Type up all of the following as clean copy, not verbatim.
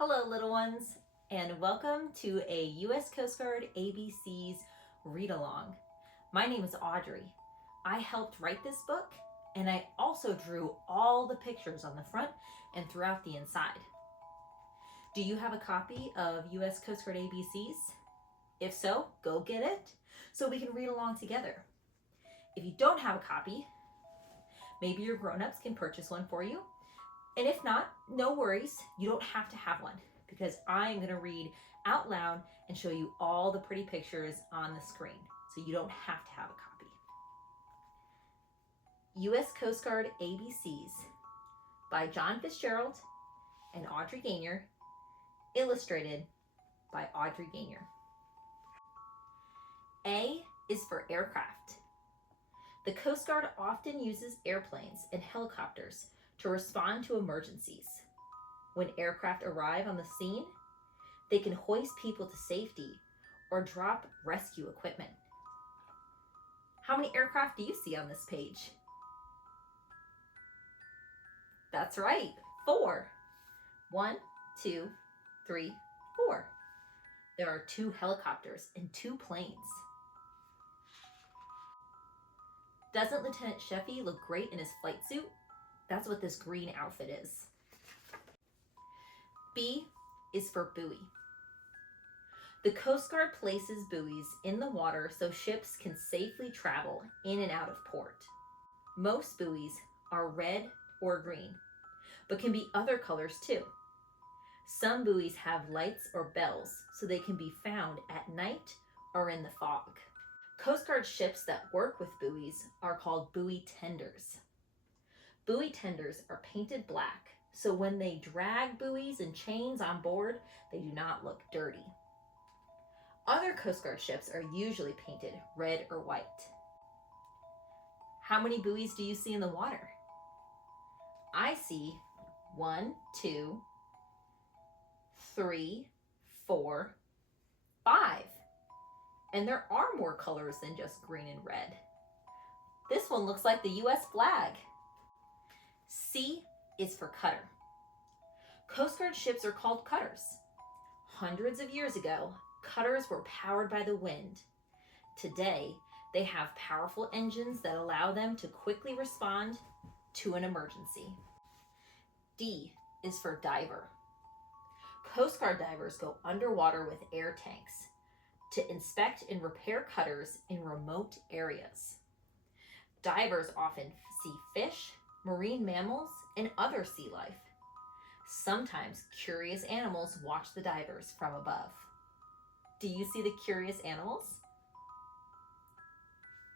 Hello, little ones, and welcome to a U.S. Coast Guard ABC's read-along. My name is Audrey. I helped write this book, and I also drew all the pictures on the front and throughout the inside. Do you have a copy of U.S. Coast Guard ABCs? If so, go get it so we can read along together. If you don't have a copy, maybe your grown-ups can purchase one for you. And if not, no worries, you don't have to have one because I'm going to read out loud and show you all the pretty pictures on the screen, so you don't have to have a copy. U.S. Coast Guard ABCs by John Fitzgerald and Audrey Gaynier, illustrated by Audrey Gaynier. A is for aircraft. The Coast Guard often uses airplanes and helicopters to respond to emergencies. When aircraft arrive on the scene, they can hoist people to safety or drop rescue equipment. How many aircraft do you see on this page? That's right, 4. 1, 2, 3, 4. There are 2 helicopters and 2 planes. Doesn't Lieutenant Sheffy look great in his flight suit? That's what this green outfit is. B is for buoy. The Coast Guard places buoys in the water so ships can safely travel in and out of port. Most buoys are red or green, but can be other colors too. Some buoys have lights or bells so they can be found at night or in the fog. Coast Guard ships that work with buoys are called buoy tenders. Buoy tenders are painted black, so when they drag buoys and chains on board, they do not look dirty. Other Coast Guard ships are usually painted red or white. How many buoys do you see in the water? I see 1, 2, 3, 4, 5. And there are more colors than just green and red. This one looks like the U.S. flag. C is for cutter. Coast Guard ships are called cutters. Hundreds of years ago, cutters were powered by the wind. Today, they have powerful engines that allow them to quickly respond to an emergency. D is for diver. Coast Guard divers go underwater with air tanks to inspect and repair cutters in remote areas. Divers often see fish, marine mammals, and other sea life. Sometimes curious animals watch the divers from above. Do you see the curious animals?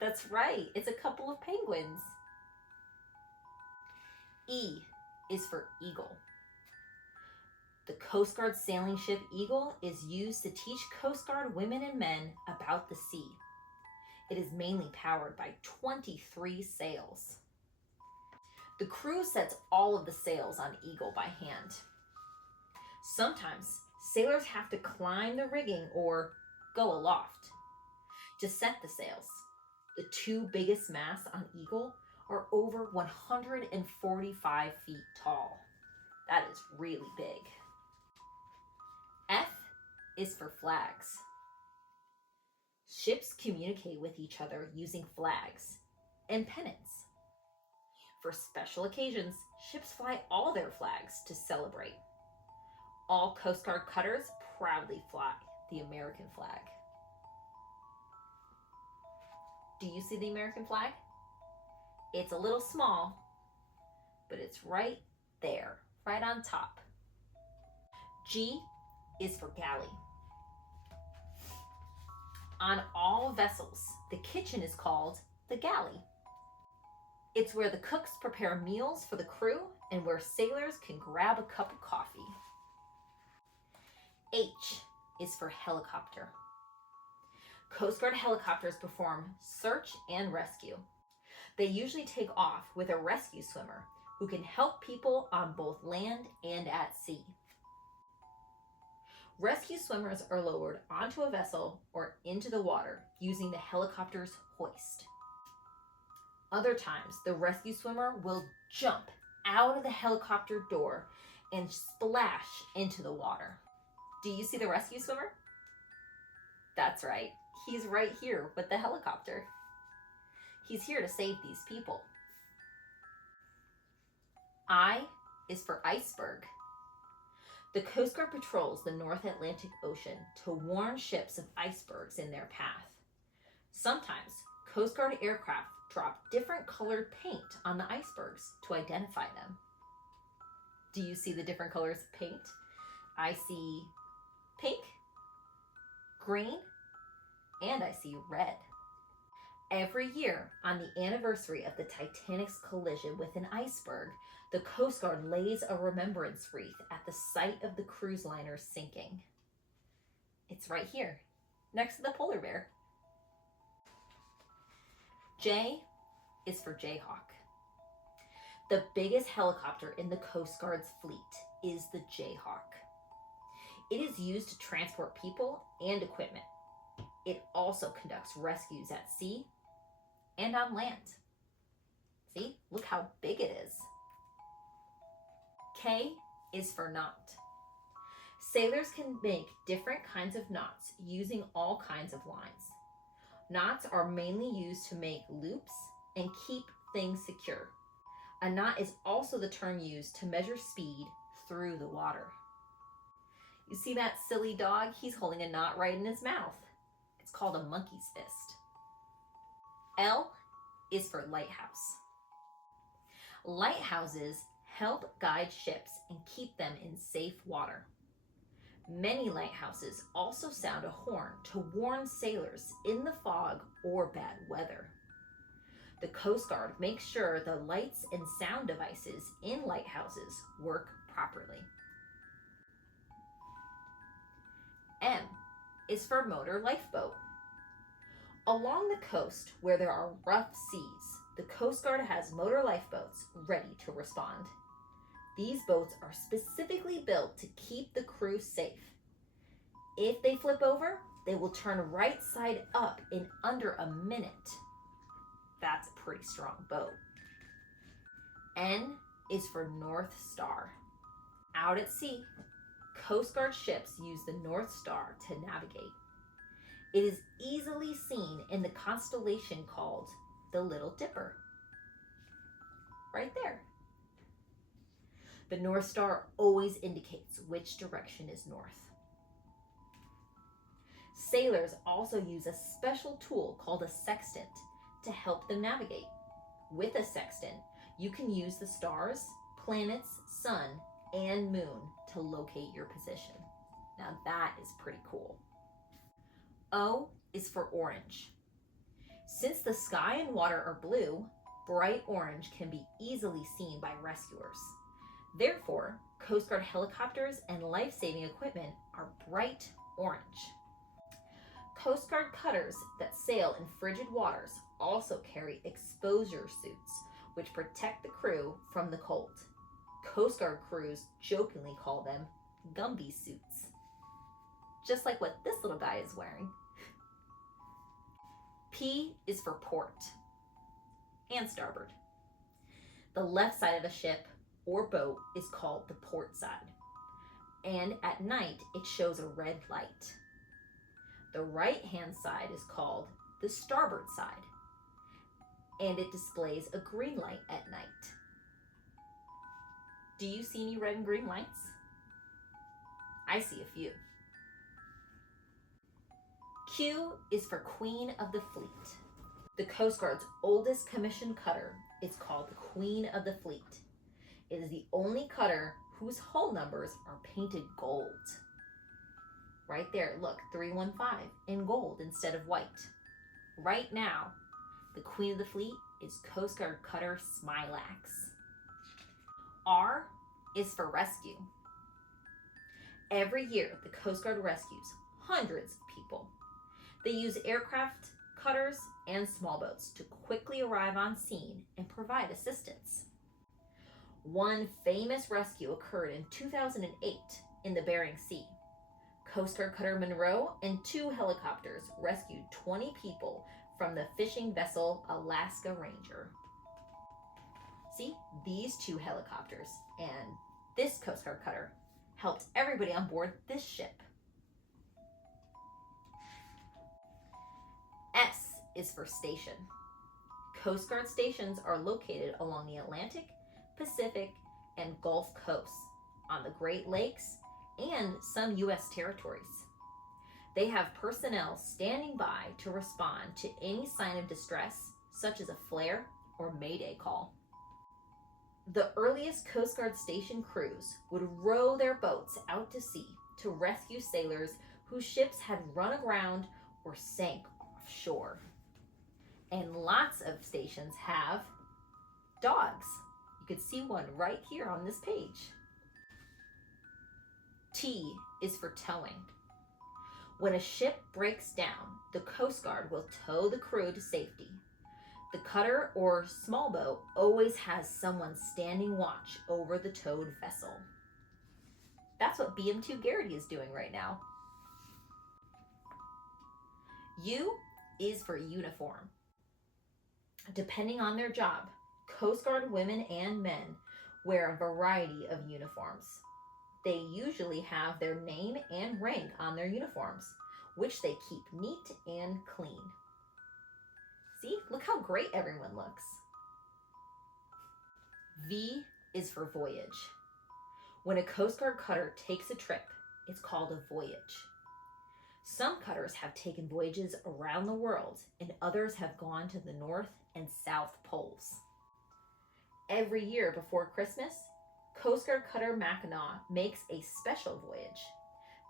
That's right, it's a couple of penguins. E is for eagle. The Coast Guard sailing ship Eagle is used to teach Coast Guard women and men about the sea. It is mainly powered by 23 sails. The crew sets all of the sails on Eagle by hand. Sometimes sailors have to climb the rigging or go aloft to set the sails. The 2 biggest masts on Eagle are over 145 feet tall. That is really big. F is for flags. Ships communicate with each other using flags and pennants. For special occasions, ships fly all their flags to celebrate. All Coast Guard cutters proudly fly the American flag. Do you see the American flag? It's a little small, but it's right there, right on top. G is for galley. On all vessels, the kitchen is called the galley. It's where the cooks prepare meals for the crew and where sailors can grab a cup of coffee. H is for helicopter. Coast Guard helicopters perform search and rescue. They usually take off with a rescue swimmer who can help people on both land and at sea. Rescue swimmers are lowered onto a vessel or into the water using the helicopter's hoist. Other times, the rescue swimmer will jump out of the helicopter door and splash into the water. Do you see the rescue swimmer? That's right, he's right here with the helicopter. He's here to save these people. I is for iceberg. The Coast Guard patrols the North Atlantic Ocean to warn ships of icebergs in their path. Sometimes, Coast Guard aircraft drop different colored paint on the icebergs to identify them. Do you see the different colors of paint? I see pink, green, and I see red. Every year, on the anniversary of the Titanic's collision with an iceberg, the Coast Guard lays a remembrance wreath at the site of the cruise liner sinking. It's right here, next to the polar bear. J is for Jayhawk. The biggest helicopter in the Coast Guard's fleet is the Jayhawk. It is used to transport people and equipment. It also conducts rescues at sea and on land. See, look how big it is. K is for knot. Sailors can make different kinds of knots using all kinds of lines. Knots are mainly used to make loops and keep things secure. A knot is also the term used to measure speed through the water. You see that silly dog? He's holding a knot right in his mouth. It's called a monkey's fist. L is for lighthouse. Lighthouses help guide ships and keep them in safe water. Many lighthouses also sound a horn to warn sailors in the fog or bad weather. The Coast Guard makes sure the lights and sound devices in lighthouses work properly. M is for motor lifeboat. Along the coast where there are rough seas, the Coast Guard has motor lifeboats ready to respond. These boats are specifically built to keep the crew safe. If they flip over, they will turn right side up in under a minute. That's a pretty strong boat. N is for North Star. Out at sea, Coast Guard ships use the North Star to navigate. It is easily seen in the constellation called the Little Dipper. Right there. The North Star always indicates which direction is north. Sailors also use a special tool called a sextant to help them navigate. With a sextant, you can use the stars, planets, sun, and moon to locate your position. Now that is pretty cool. O is for orange. Since the sky and water are blue, bright orange can be easily seen by rescuers. Therefore, Coast Guard helicopters and life-saving equipment are bright orange. Coast Guard cutters that sail in frigid waters also carry exposure suits, which protect the crew from the cold. Coast Guard crews jokingly call them Gumby suits, just like what this little guy is wearing. P is for port and starboard. The left side of a ship or boat is called the port side, and at night it shows a red light. The right-hand side is called the starboard side, and it displays a green light at night. Do you see any red and green lights? I see a few. Q is for Queen of the Fleet. The Coast Guard's oldest commissioned cutter is called the Queen of the Fleet. It is the only cutter whose hull numbers are painted gold. Right there, look, 315 in gold instead of white. Right now, the Queen of the Fleet is Coast Guard cutter Smilax. R is for rescue. Every year, the Coast Guard rescues hundreds of people. They use aircraft, cutters, and small boats to quickly arrive on scene and provide assistance. One famous rescue occurred in 2008 in the Bering Sea. Coast Guard cutter Monroe and 2 helicopters rescued 20 people from the fishing vessel Alaska Ranger. See, these 2 helicopters and This Coast Guard cutter helped everybody on board this ship. S is for station. Coast Guard stations are located along the Atlantic, Pacific, and Gulf coasts, on the Great Lakes, and some U.S. territories. They have personnel standing by to respond to any sign of distress, such as a flare or mayday call. The earliest Coast Guard station crews would row their boats out to sea to rescue sailors whose ships had run aground or sank offshore. And lots of stations have dogs. You could see one right here on this page. T is for towing. When a ship breaks down, the Coast Guard will tow the crew to safety. The cutter or small boat always has someone standing watch over the towed vessel. That's what BM2 Garrity is doing right now. U is for uniform. Depending on their job, Coast Guard women and men wear a variety of uniforms. They usually have their name and rank on their uniforms, which they keep neat and clean. See, look how great everyone looks. V is for voyage. When a Coast Guard cutter takes a trip, it's called a voyage. Some cutters have taken voyages around the world, and others have gone to the North and South Poles. Every year before Christmas, Coast Guard cutter Mackinac makes a special voyage.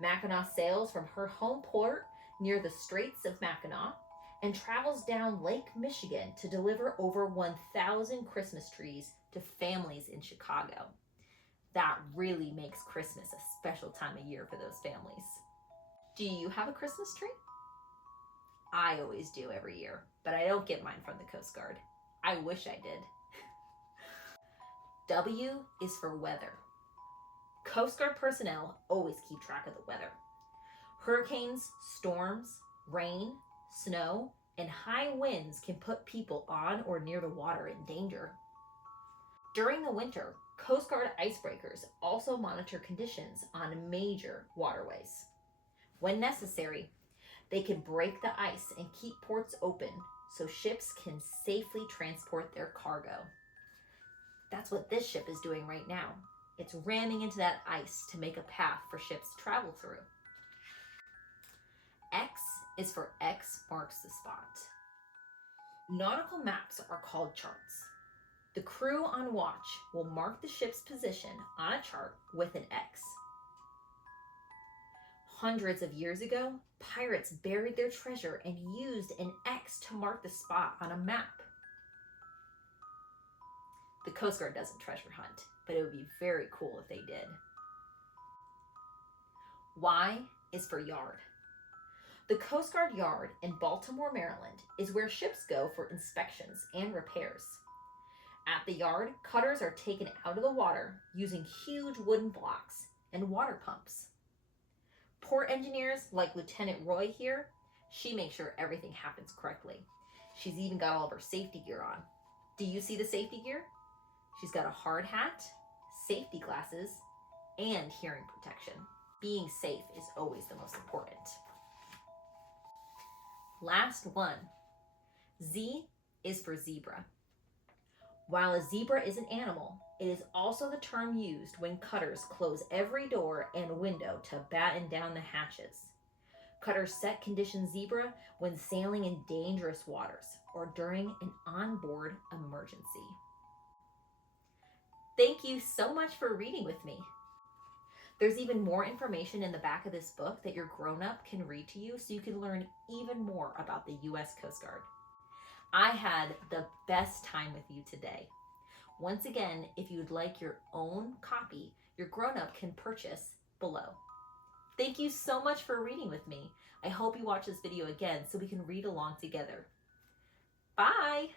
Mackinac sails from her home port near the Straits of Mackinac and travels down Lake Michigan to deliver over 1,000 Christmas trees to families in Chicago. That really makes Christmas a special time of year for those families. Do you have a Christmas tree? I always do every year, but I don't get mine from the Coast Guard. I wish I did. W is for weather. Coast Guard personnel always keep track of the weather. Hurricanes, storms, rain, snow, and high winds can put people on or near the water in danger. During the winter, Coast Guard icebreakers also monitor conditions on major waterways. When necessary, they can break the ice and keep ports open so ships can safely transport their cargo. That's what this ship is doing right now. It's ramming into that ice to make a path for ships to travel through. X is for X marks the spot. Nautical maps are called charts. The crew on watch will mark the ship's position on a chart with an X. Hundreds of years ago, pirates buried their treasure and used an X to mark the spot on a map. The Coast Guard doesn't treasure hunt, but it would be very cool if they did. Y is for yard. The Coast Guard yard in Baltimore, Maryland is where ships go for inspections and repairs. At the yard, cutters are taken out of the water using huge wooden blocks and water pumps. Port engineers like Lieutenant Roy here, she makes sure everything happens correctly. She's even got all of her safety gear on. Do you see the safety gear? She's got a hard hat, safety glasses, and hearing protection. Being safe is always the most important. Last one. Z is for zebra. While a zebra is an animal, it is also the term used when cutters close every door and window to batten down the hatches. Cutters set condition zebra when sailing in dangerous waters or during an onboard emergency. Thank you so much for reading with me. There's even more information in the back of this book that your grown-up can read to you so you can learn even more about the U.S. Coast Guard. I had the best time with you today. Once again, if you'd like your own copy, your grown-up can purchase below. Thank you so much for reading with me. I hope you watch this video again so we can read along together. Bye!